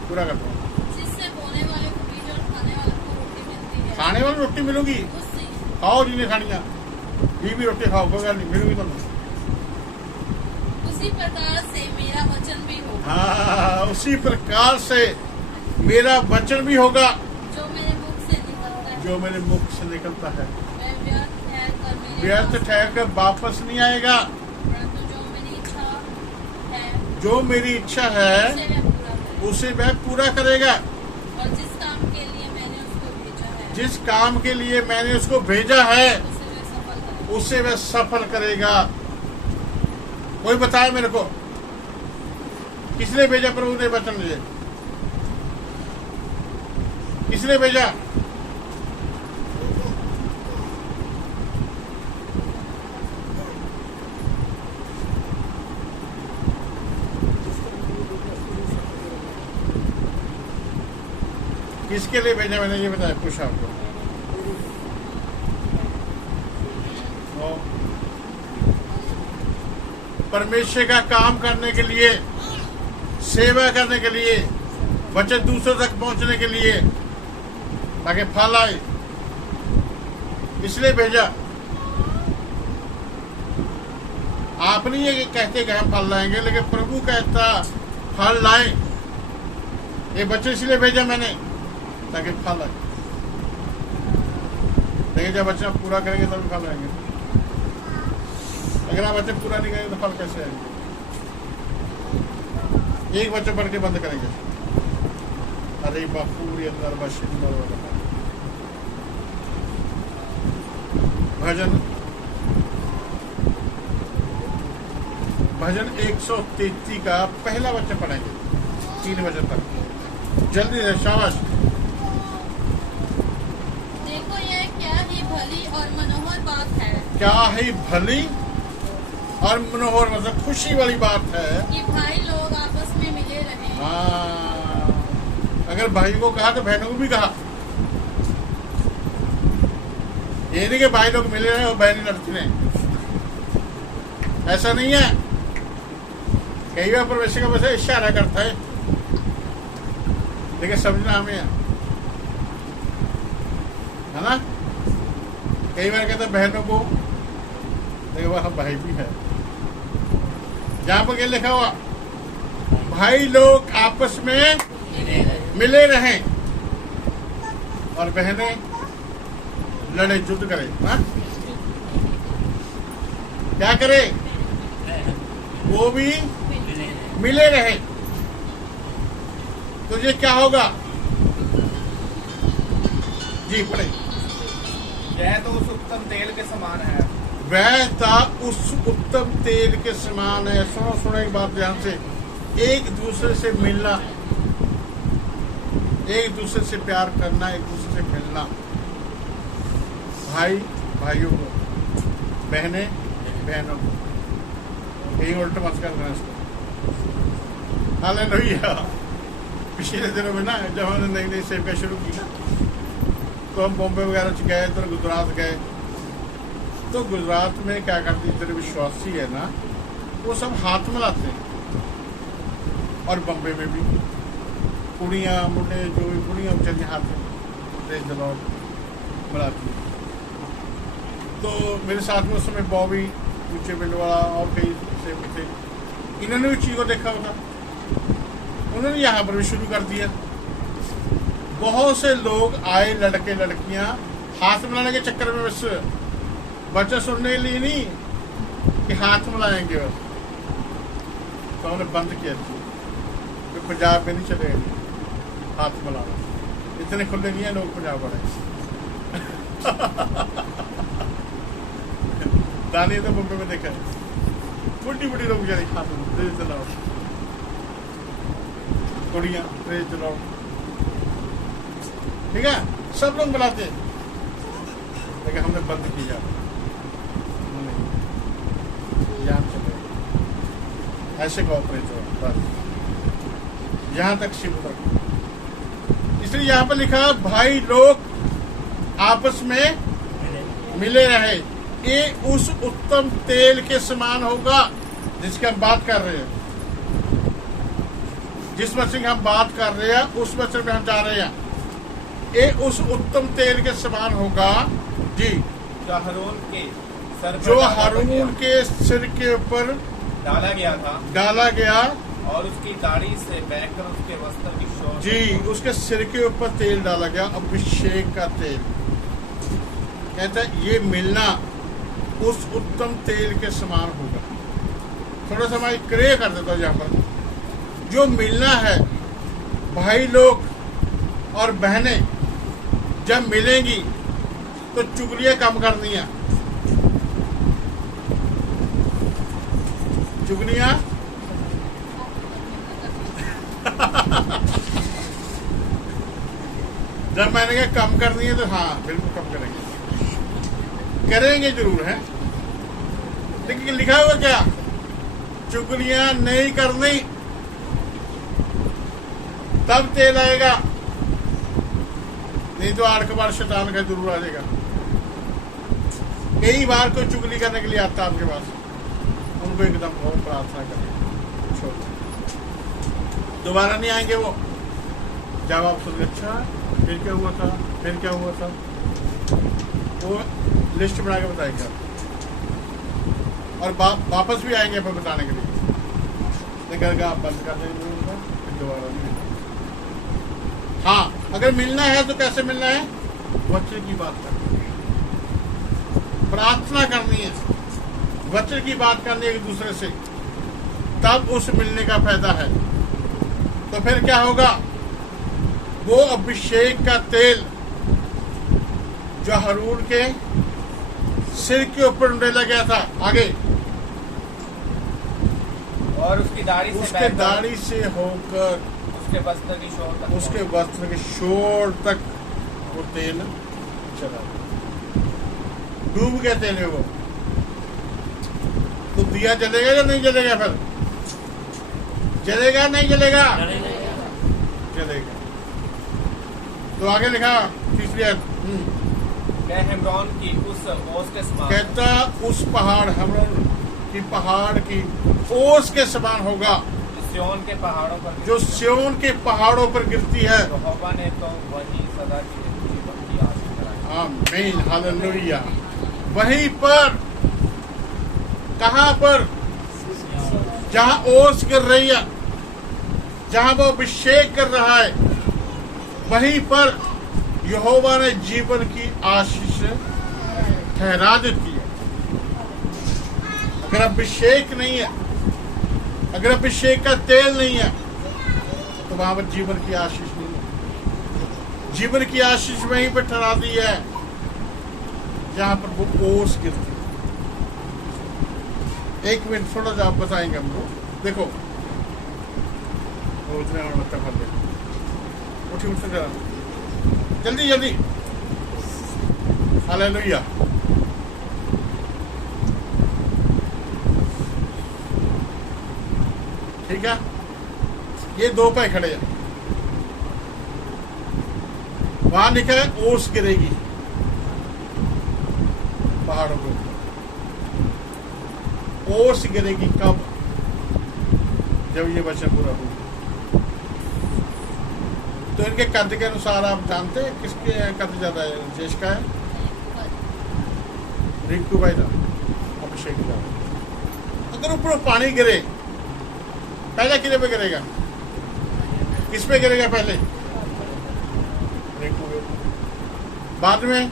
पूरा करता हूँ। जिससे बोने वाले को बीज और खाने वाले को रोटी मिलती है। खाने वाली रोटी मिलूगी, उससे खाओ जिन्हें खानिया, ये भी रोटी खाओ, कोई नहीं मिलूगी तुम्हें। उसी प्रकार से मेरा वचन भी होगा हाँ, उसी प्रकार से मेरा वचन भी होगा जो मेरे मुख से निकलता है। जो मेरे मुख से निकलता है। मैं व्यर्थ ठहर कर वापस नहीं आएगा, परंतु जो मेरी इच्छा है जो मेरी इच्छा है उसे वह पूरा उसे वह पूरा करेगा। करेगा। और जिस काम के लिए मैंने उसको भेजा है जिस काम के लिए मैंने उसको भेजा है उसे वह सफल उसे वह सफल करेगा। करेगा। कोई बताए मेरे को, किसने भेजा प्रभु ने वचन लिए? किसने भेजा? किसके लिए भेजा मैंने ये बताया, पूछा आपको। परमेश्वर का काम करने के लिए, सेवा करने के लिए, वचन दूसरों तक पहुंचने के लिए, ताकि फल आए, इसलिए भेजा। आप नहीं ये कहते कि हम फल लाएंगे, लेकिन प्रभु कहता फल लाए। ये बच्चे इसलिए भेजा मैंने ताकि फल आए। लेकिन जब बच्चा पूरा करेंगे तब फल आएंगे। अगर आप बच्चे पूरा नहीं करेंगे तो फल कैसे आएंगे? एक बच्चा पढ़ के बंद करेंगे। अरे बापूरी अंदर भजन 133 का पहला बच्चा पढ़ेंगे 3 बजे तक। जल्दी से, शाबाश। देखो यह क्या ही भली और मनोहर बात है क्या ही भली और मनोहर, मतलब खुशी वाली बात है कि भाई लोग आपस में मिले रहे। हाँ, अगर भाई को कहा तो बहनों को भी कहा। ये नहीं कि भाई लोग मिले रहे और बहनें लड़ती रहे, ऐसा नहीं है। कई बार परमेश्वर का वैसे इशारा करता है, लेकिन समझना हमें है ना। कई बार कहते बहनों को, लेकिन वह भाई भी है। जहां पर क्या लिखा हुआ, भाई लोग आपस में मिले रहें और बहनें लड़े, युद्ध करें। हाँ? क्या करे? वो भी मिले रहे। तो ये क्या होगा जी? पढ़े। यह तो उस उत्तम तेल के समान है। वह था उस उत्तम तेल के समान है। सुनो सुनो एक बात ध्यान से, एक दूसरे से मिलना, एक दूसरे से प्यार करना, एक दूसरे से मिलना, भाई भाइयों को, बहनें बहनों को, यही उल्टा मत करना इसको। हालेलुया। पिछले दिनों में ना, जब हमने नई नई सेवा शुरू की ना, तो हम बॉम्बे वगैरह गए, तो गुजरात गए। तो गुजरात में क्या करते हैं, इतने विश्वासी है ना, वो सब हाथ मिलाते हैं। और बॉम्बे में भी कुड़ियाँ मुंडे जो भी कुड़ियाँ चलती हाथ में मिलाती हैं। तो मेरे साथ में उस समय बॉबी, ऊंचे बिल्ड वाला और कई से थे, इन्होंने उस चीज को देखा होगा, उन्होंने यहाँ पर भी शुरू कर दिया। बहुत से लोग आए, लड़के लड़कियां, हाथ मिलाने के चक्कर में बस बच्चा सुनने के लिए नहीं कि हाथ मिलाएंगे बस, तो उन्होंने बंद किया। तो पंजाब में नहीं चले हाथ मिलाना, इतने खुले नहीं है लोग पंजाब वाले। दानी तो मुंबई में देखा है, बुढ़ी बुढ़ी लोग जा रही हाथ में, तेज चलाओ, कुड़ियाँ तेज चलाओ, ठीक है, सब लोग बुलाते, लेकिन हमने बंद किया। जान चले ऐसे कॉपरेट हो बस। यहां तक शिव तक। इसलिए यहां पर लिखा भाई लोग आपस में मिले रहे, ये उस उत्तम तेल के समान होगा जिसकी हम बात कर रहे हैं। जिस वचन की हम बात कर रहे हैं उस वचन में हम जा रहे हैं। ये उस उत्तम तेल के समान होगा जी, जो हारून के सर पर जो डाला हारून गया। के सिर के ऊपर डाला गया था डाला गया और उसकी दाढ़ी से बहकर उसके वस्त्र की शोर जी, उसके सिर के ऊपर तेल डाला गया, अभिषेक का तेल। कहता है ये मिलना उस उत्तम तेल के समान होगा। थोड़ा सा मैं क्रिया कर देता हूँ यहाँ पर। जो मिलना है, भाई लोग और बहनें जब मिलेंगी तो चुगलियां कम करनी है। चुगलियां जब मैंने कहा कम करनी है तो हाँ बिल्कुल कम करेंगे जरूर है। लेकिन लिखा हुआ क्या, चुगलियां नहीं करनी, तब तेल आएगा, नहीं तो आड़ कबाड़ शैतान का जरूर आ जाएगा। कई बार कोई चुगली करने के लिए आता आपके पास, उनको एकदम बहुत प्रार्थना करें, छोड़ दोबारा नहीं आएंगे वो। जब आप सोच अच्छा फिर क्या हुआ था, फिर क्या हुआ था, वो लिस्ट बना के बताएगा और वापस भी आएंगे फिर बताने के लिए। घर का आप बंद कर देंगे उनका, फिर दोबारा नहीं। हाँ, अगर मिलना है तो कैसे मिलना है, वचन की बात करनी है, प्रार्थना करनी है, वचन की बात करनी है एक दूसरे से, तब उस मिलने का फायदा है। तो फिर क्या होगा, वो अभिषेक का तेल जो हारून के सिर के ऊपर डाला गया था, आगे और उसकी दाढ़ी से उसके बहकर दाढ़ी से होकर उसके वस्त्र की शोर तक उसके वस्त्र के शोर तक वो तेल चला, डूब गया तेल में वो। तो दिया जलेगा या नहीं जलेगा, फिर जलेगा नहीं जलेगा, जलेगा। तो आगे लिखा तीसरी आयत, हेमरोन की उस ओस के समान कहता उस पहाड़, हेमरोन की पहाड़ की ओस के समान होगा, सिय्योन के पहाड़ों पर जो सिय्योन के पहाड़ों पर गिरती है। यहोवा ने तो वही सदा की जिंदगी बख्शी आशीष कराई। आमीन, हालेलुया। वहीं पर, कहां पर, जहां ओस गिर रही है, जहां वो अभिषेक कर रहा है, वहीं पर यहोवा ने जीवन की आशीष ठहरा देती है। अगर अभिषेक नहीं है, अगर अभिषेक का तेल नहीं है, तो वहां पर जीवन की आशीष नहीं है। जीवन की आशीष वहीं पर ठहरा दी है जहां पर वो ओस गिरती है। एक मिनट थोड़ा सा आप बताएंगे हमको। देखो उठी उठ जरा, जल्दी जल्दी, हालेलुया। ठीक है, ये दो पे खड़े हैं, वहां लिखा है ओस गिरेगी पहाड़ों पे। ओस गिरेगी कब, जब ये वचन पूरा होगा। तो इनके कद के अनुसार आप जानते हैं किसके कद ज्यादा है, जेश का है, रिंकू भाई का अभिषेक का। अगर ऊपर पानी गिरे, पहले किले पे गिरेगा, किस पे गिरेगा पहले, रिंकू पे, बाद में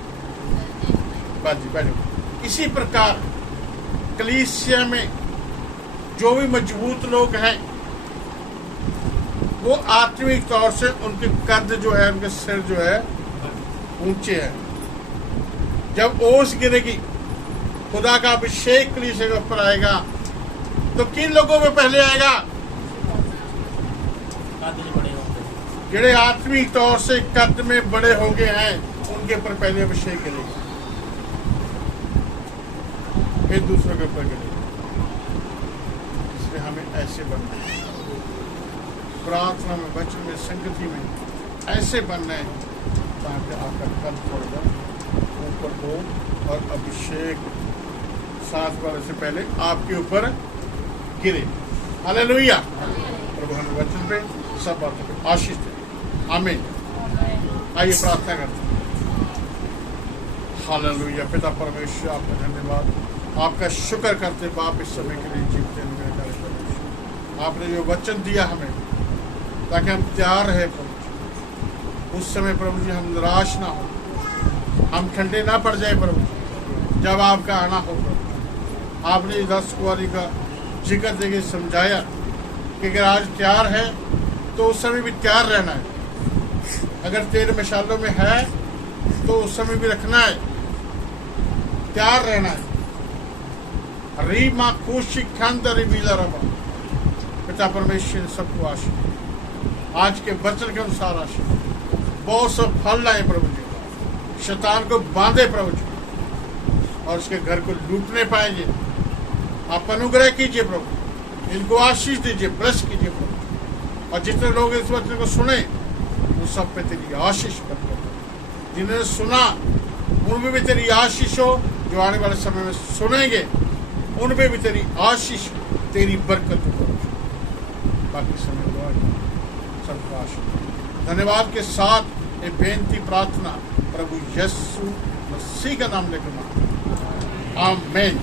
बाजी बैठो। इसी प्रकार कलीसिया में जो भी मजबूत लोग हैं, वो आत्मिक तौर से उनके कद जो है, उनके सिर जो है ऊंचे है। जब ओस गिरेगी, खुदा का अभिषेक कलीसिया के ऊपर आएगा, तो किन लोगों में पहले आएगा, जेड़े आत्मिक तौर से कद में बड़े हो गए हैं, उनके ऊपर पहले अभिषेक गिरेगा, फिर दूसरों के ऊपर गिरेगा। इसलिए हमें ऐसे बनना है। प्रार्थना में, वचन में, संगति में ऐसे बनना है ताकि आपका कल थोड़ा ऊपर हो और अभिषेक 7 बार से पहले आपके ऊपर गिरे। हालेलुया। प्रभु हमें वचन पे सब बातों पे आशीष दे। आमीन। आइए प्रार्थना करते हैं। हालेलुया। पिता परमेश्वर आपका धन्यवाद, आपका शुक्र करते बाप इस समय के लिए जीवते हैं। आपने जो वचन दिया हमें ताकि हम तैयार रहे प्रभु, उस समय प्रभु जी हम निराश ना हो, हम ठंडे ना पड़ जाए प्रभु जब आपका आना हो प्रभु। आपने 10 कुंवारी का जिक्र देके समझाया कि अगर आज तैयार है तो उस समय भी तैयार रहना है। अगर तेरे मशालों में है तो उस समय भी रखना है, तैयार रहना है। रीमा खुशी खंदरी मिला रबा। पिता परमेश्वर सबको आशीष, आज के वचन के अनुसार आशीष, बहुत सब फल लाए प्रभु जी, शैतान को बांधे प्रभु जी और उसके घर को लूटने पाएंगे। आप अनुग्रह कीजिए प्रभु, इनको आशीष दीजिए, ब्लेस कीजिए प्रभु। और जितने लोग इस वचन को सुने वो सब पे तेरी आशीष कर, जिन्होंने सुना उनमें भी तेरी आशीष हो, जो आने वाले समय में सुनेंगे उनमें भी तेरी आशीष, तेरी बरकत हो। बाकी समय सबको आशीष। धन्यवाद के साथ ये बेनती प्रार्थना प्रभु यीशु मसीह का नाम लेकर मांगते हैं। आमीन।